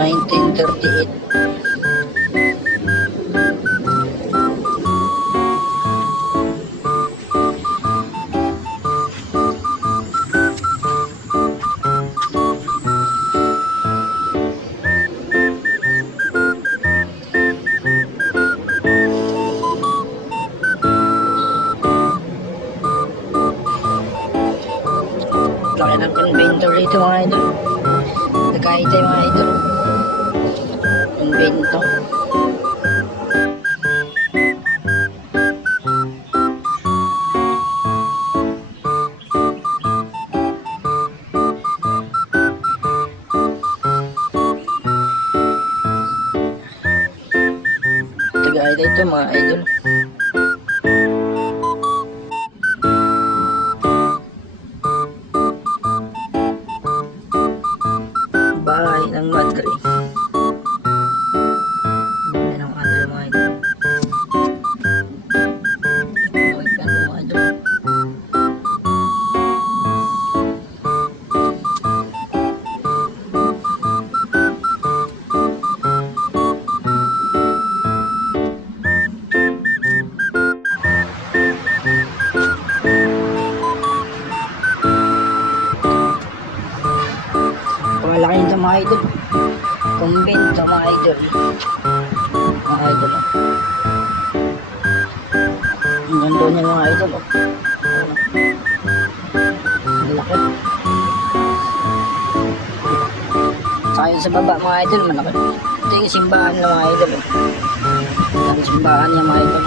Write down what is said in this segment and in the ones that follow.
1938. Laki ng conventor dito mga idol. Nagkahit tayo mga idol. Convento. Nagkahit ito mga idol. Bahay ng madre. Bahay ng madre mga idol. Magkano mga idol. Malaki nito mga idol. Convento mga idol. Mga idol. Ang ganda niya mga idol. Malaki. Saka yun sa baba mga idol. Malaki. Ito yung simbahan ng mga idol. Ang simbahan niya mga idol.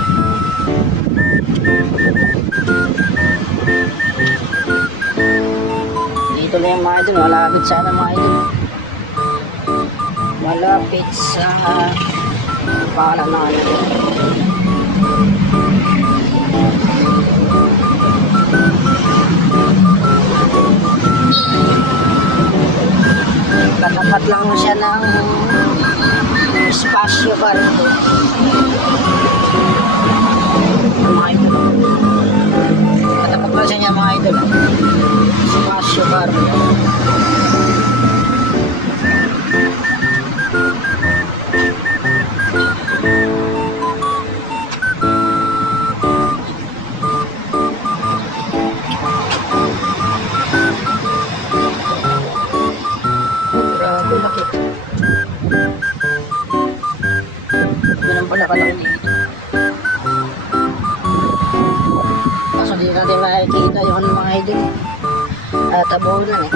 Dito lang yung mga idol, malapit sana mga idol. Malapit sa para na idol. Katapat lang siya ng espasyo bar. Mga idol. Katapat lang siya niya mga idol. Espasyo bar. Grabe laki. Ganun pala kalaki dito. Kaso di natin makikita yung mga idol. Tabunan eh.